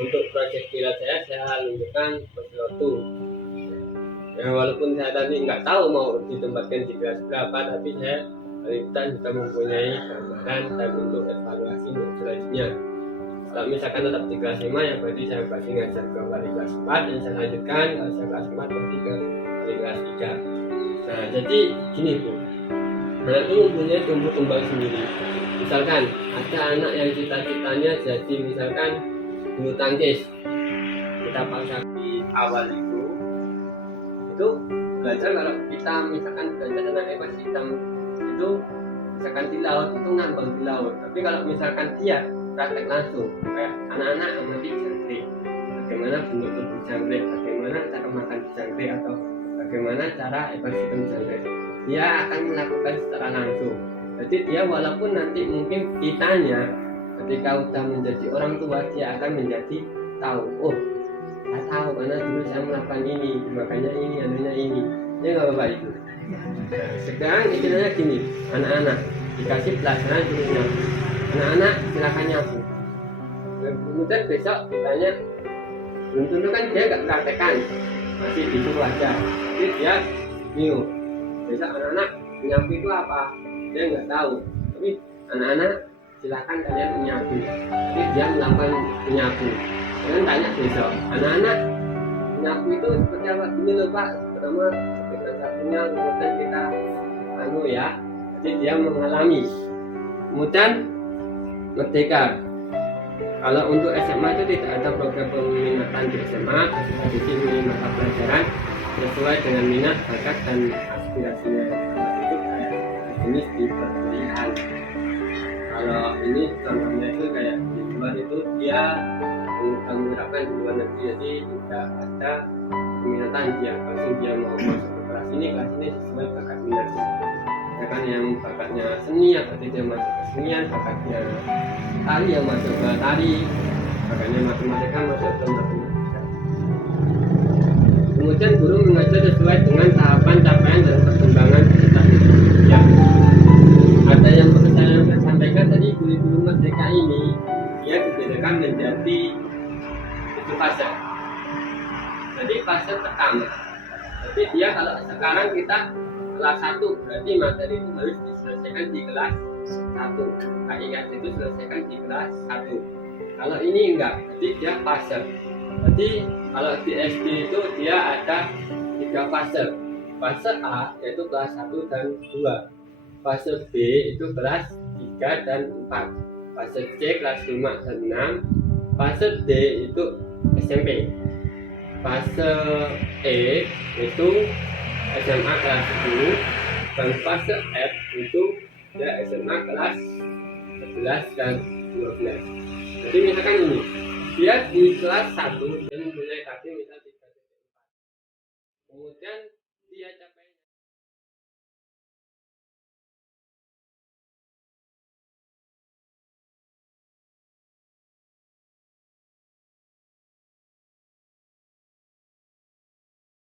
untuk proyek pilot saya luncurkan Posilotto. Ya, walaupun saya tadi nggak tahu mau ditempatkan di kelas berapa, tapi saya kita sudah mempunyai gambaran dan untuk evaluasi untuk selanjutnya. Kalau misalkan tetap di kelas 5 ya berarti saya pasti ngajar ke wali kelas 4 dan saya lanjutkan kalau saya kelas 4 berarti ke wali kelas 3. Nah jadi gini Bu, anak itu mempunyai tumbuh kembang sendiri. Misalkan ada anak yang cita-citanya jadi misalkan bulu tangkis, kita paksa di awal itu belajar. Kalau kita misalkan belajar tentang emas hitam itu misalkan di laut itu ngambang di laut, tapi kalau misalkan dia praktek langsung kayak anak-anak amati jangkrik, bagaimana bentuk tubuh jangkrik, bagaimana cara makan jangkrik atau bagaimana cara ekosistem jangkrik, dia akan melakukan secara langsung. Jadi dia walaupun nanti mungkin kitanya ketika udah menjadi orang tua dia akan menjadi tahu, oh saya tahu karena dulu saya melakukan ini, makanya ini, anunya ini. Ya nggak Bapak Ibu. Nah, sekarang istilahnya gini, anak-anak dikasih pelajaran dulunya, anak-anak silakan nyapu. Kemudian besok ditanya, belum tentu kan dia nggak praktekkan, masih disuruh aja. Jadi dia bingung. Besok anak-anak nyapu itu apa? Dia nggak tahu. Tapi anak-anak silakan kalian menyapu. Jadi dia melakukan menyapu. Kalian tanya besok, anak-anak menyapu itu seperti apa? Gini loh Pak, pertama kita nyapunya, kemudian kita ya. Jadi dia mengalami. Kemudian merdeka. Kalau untuk SMA itu tidak ada program peminatan di SMA, di sini mata pelajaran sesuai dengan minat, bakat dan aspirasinya. Itu kayak jenis di perkuliahan. Kalau ini contohnya itu kayak di luar itu dia menerapkan di luar negeri, jadi tidak ada peminatan dia, pasti dia mau masuk ke kelas ini sesuai bakat minatnya. Kan yang bakatnya seni ya berarti dia masuk ke senian, bakatnya tari yang masuk ke tari, bakatnya matematika masuk ke matematika. Kemudian guru mengajar sesuai dengan tahapan capaian dan perkembangan kita. Ya, ada yang perlu saya sampaikan tadi, kurikulum merdeka ini dia dibedakan menjadi 7 fase. Jadi fase pertama, jadi dia kalau sekarang kita kelas 1 berarti materi itu harus diselesaikan di kelas 1, KIS itu selesaikan di kelas 1. Kalau ini enggak, jadi dia fase. Jadi kalau di SD itu dia ada 3 fase. Fase A yaitu kelas 1 dan 2. Fase B itu kelas 3 dan 4. Fase C kelas 5 dan 6. Fase D itu SMP. Fase E itu SMA kelas 10 dan fase F itu ya SMA kelas 11 dan 12. Jadi misalkan ini dia di kelas 1 dan mempunyai KD misal 3,4, kemudian dia capai